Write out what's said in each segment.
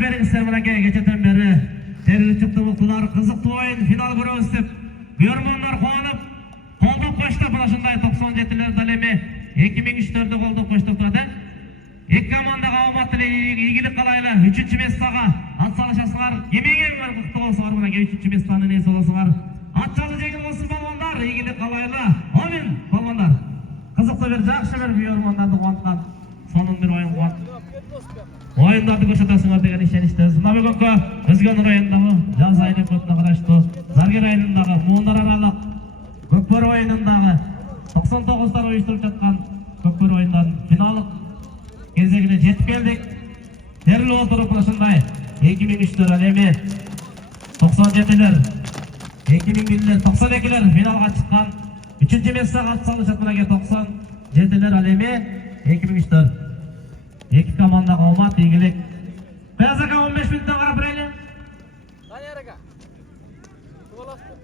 Беріңіздер мінекей кечеден бері теріліп шықты бұлтылар қызықты ойын финал көреміз деп көрермандар қуанып қолдап қойды. Мына шындай 97-лерді әлеме 2003-лерді қолдап қойды тұрады. Екі командаға аумат тілейік, игілік қалайлы. 3-ші местаға атсалышасыңар. Емеген бар құқты болсыңар, мінекей 3-ші местаны несі болсыңар. Атшалы жеңіл болсын балуандар, игілік қалайлы. Амин балуандар. Қызықты бір жақсы бір көрермандарды қуантқан соның бір ойын қуант. Oyundарды көрсөтөсүңөр деген ишеничтебиз. Мына бүгүнкү Өзгөн районундагы жаз айылы көтүнө караштуу Заргер айылындагы Муундар аралык көкбөр оюнундагы 99-дар уюштуруп жаткан көкбөр оюнунун финалдык кезегине жетип келдик. Терилип отуруп ушундай 2003-төр ал эми 97-лер, 2001-лер, 92-лер финалга чыккан 3-чү мессага атсалышат. Мына 97-лер ал эми 2003-төр. Екі командаға аумат, игілік. Бәзіға 15 минуттан қарап бірәйлі. Данияраға. Туалақты.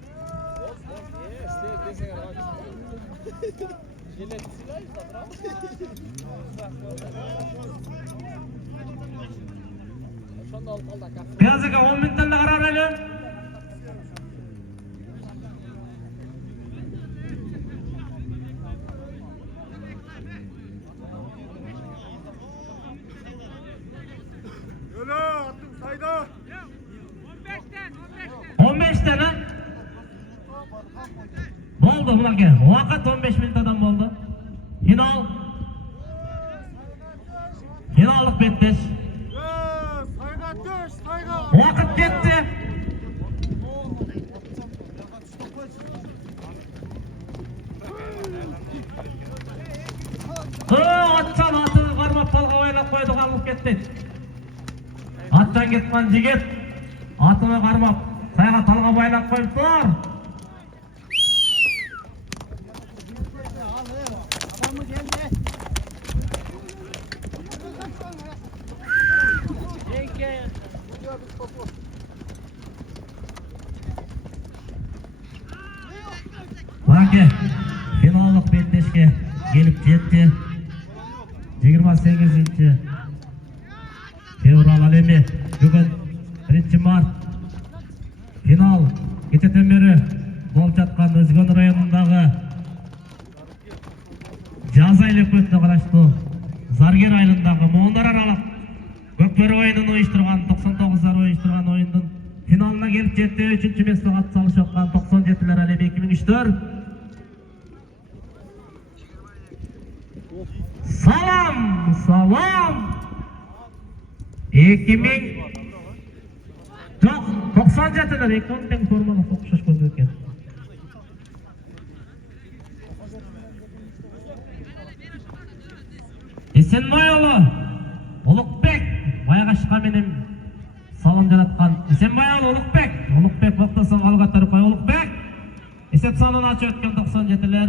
Бәзіға 10 минуттан да қарап бірәйлі. Болды бұлаке, уақыт 15 минуттадан болды. Финалдық беттеш. Уақыт кетті. Атшан аты қармап талға ойлап қойды, қалып кетті. Аттан кеткен жігет атыны қармап сайға талға байлап қойып тұр. Бұраке финалдық беттешке келіп жетті. 28-ші февраль әлеме бүгін 1 март финал кечеден бері болып жатқан Өзгөн районундағы жаз айылы көтүнө караштуу Заргер айылындағы Муундар аралык көкбөр оюнун уюштурган 99-дар уюштурган оюндун финалына келип жетти. 3-чү местага атсалышып аткан 97-лер ал эми 2003-төр. Салам 97-лер 2 тең форманы окшош көзгө экен. Эсенбай уулу Улукбек Баягашка менен салым жараткан. Эсенбай уулу Улукбек мактасан кол көтөрүп кой. Улукбек эсеп санын ачып өткөн 97-лер.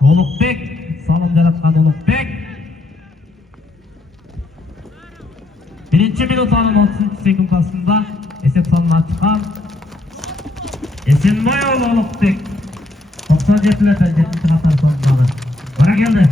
Улукбек салым жараткан. Улукбек 1-чи минутанын 30 секундасында эсеп санын ачкан. Эсенбай уулу Улукбек 97-лерден 7-чи катар соңундагы. Бара келди.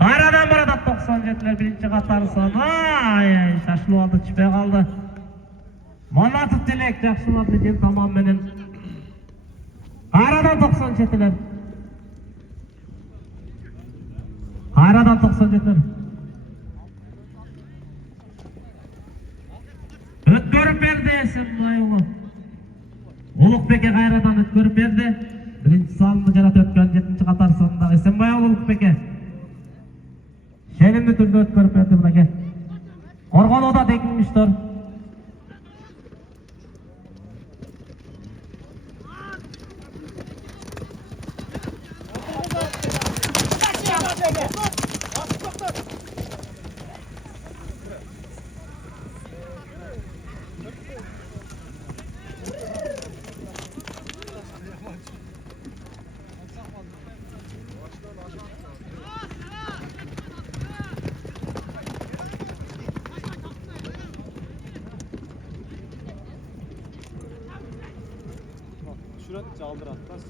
Aradan burada 97'ler 1-ci qatar sonu. Şaşılып aldı, çıkpay kaldı. Manatov Dilek жақсылады жел тамам менен. Aradan 97'ler. Aradan 97'ler. Ötkörüp berdi Esenbay уулу. Улукбекке кайрадан өткөрүп берди. 1-чи салымды жарат өткөн 7-чи катар сонунда Эсенбай уулу Улукбекке шенинди түрдө өткөрүп берди. Мынакей Коргонууда 2003-төр. düşüret çaldıratmaz.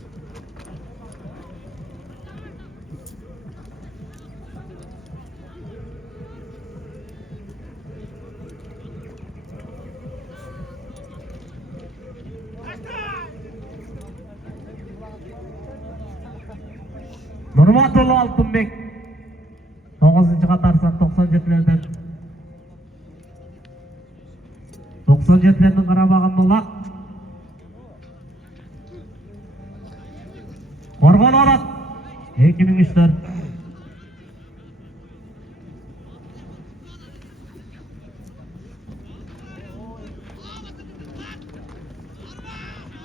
Nurmatullo Altınbek 9. Katarsan 97'lerden 97'lerden Karabağ'ın olak Organ olak 2003'ler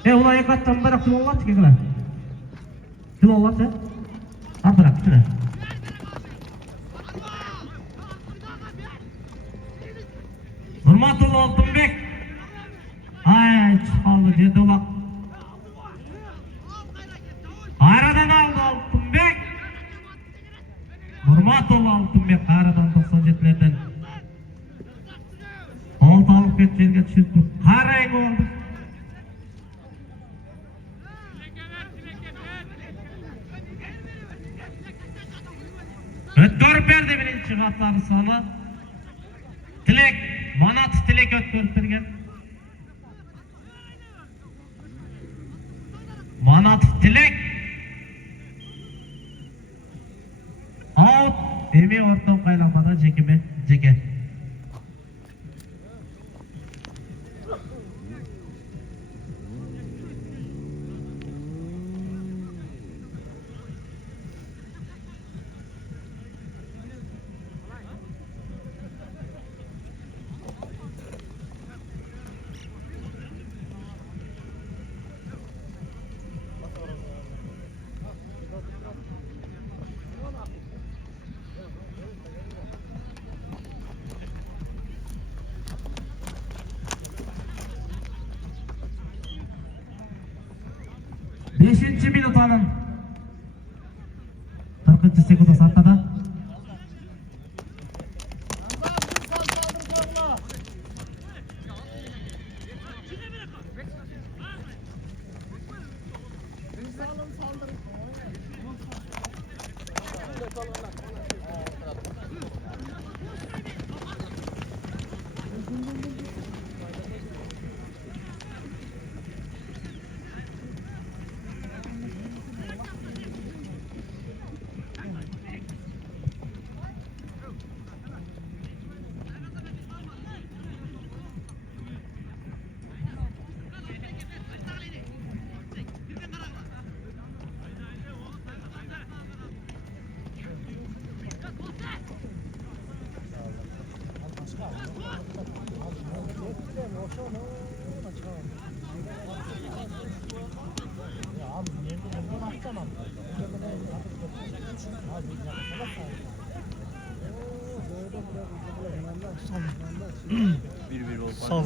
ulan yakattan bırak kilo olak çıkıyor kilo olak ya bırak şuna Nurmatullo Altınbek ay çıkaldı dedi olak aradan aldı Altınbek Nurmatullo Altınbek aradan 97'lerden oldu alıp get yerge düşüp harayın oldu Ötkörüp berdi birinci katları sonu Tilek, Manat Tilek ötkörüp bergen Manat Tilek Out Emi orta kaylamada cekime ceke Beşinci minut alın 40. sekunda sattada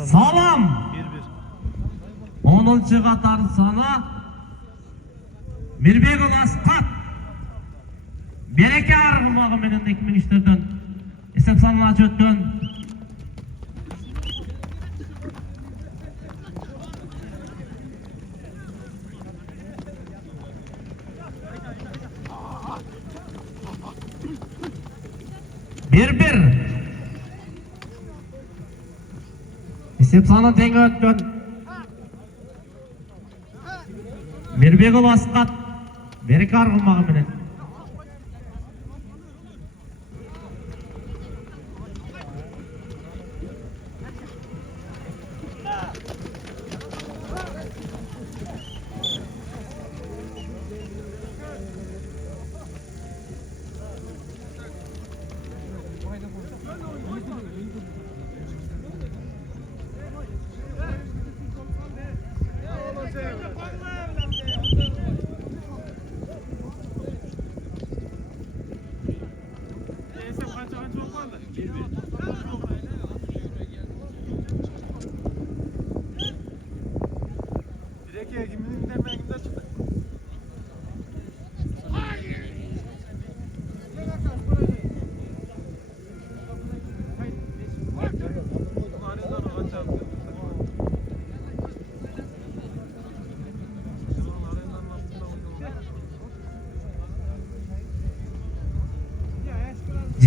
Salam 10. Katar sana Mirbegul Asqat Bereke argımağı menen 2003'lerden esep sanılaç ötkön bir esep sanı tenge ötkön Mirbegul Asqat Bereke argımağı menen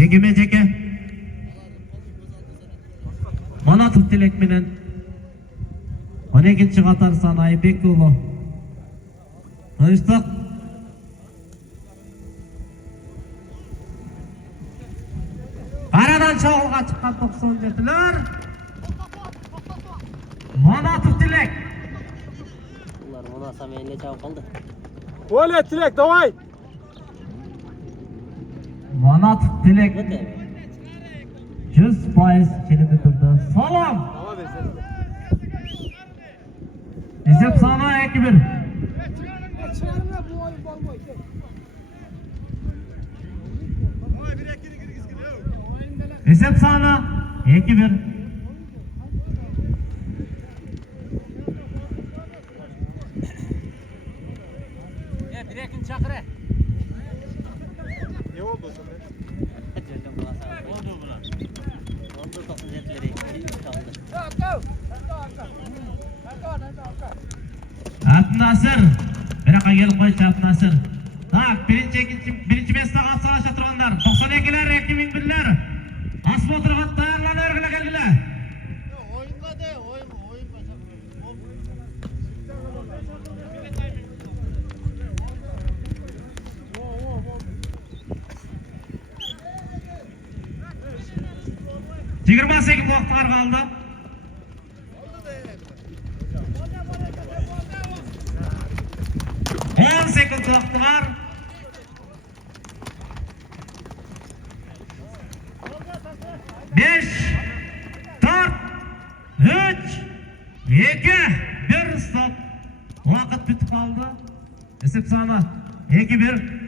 Jeke-jeke. Manatov Tilek menen 12-chi qatar sani Aybek ulu. Tanıştık. Aradan çoğulga çıkan 97'ler. Manatov Tilek. Ular buna sameyle çabuk kaldı. Оля, Tilek, давай! Manatov Tilek. Ne de? 100% çelimi durdu. Salam. Молодец. Esep sana 2-1. Esep sana 2-1. Direkin çakırı. Ne oldu sana? Gördüm buna sana. Oldu buna. Oldu 97'leri kaldı. Atnasır. Biraqa gelip qo'ychi Atnasır. Tak, birinchi mesda qatnashib turganlar 92lar, 2001lar. Asma o'tirgan tayyorlanib kelgilar. Oyunladı, oyun başladı. Yigirma 8 vaqtlar qoldi. On sekund vaqti var. Beş, 4, 3, 2, 1 stop. Vaqt bitib qoldi. Esep sana 2-1.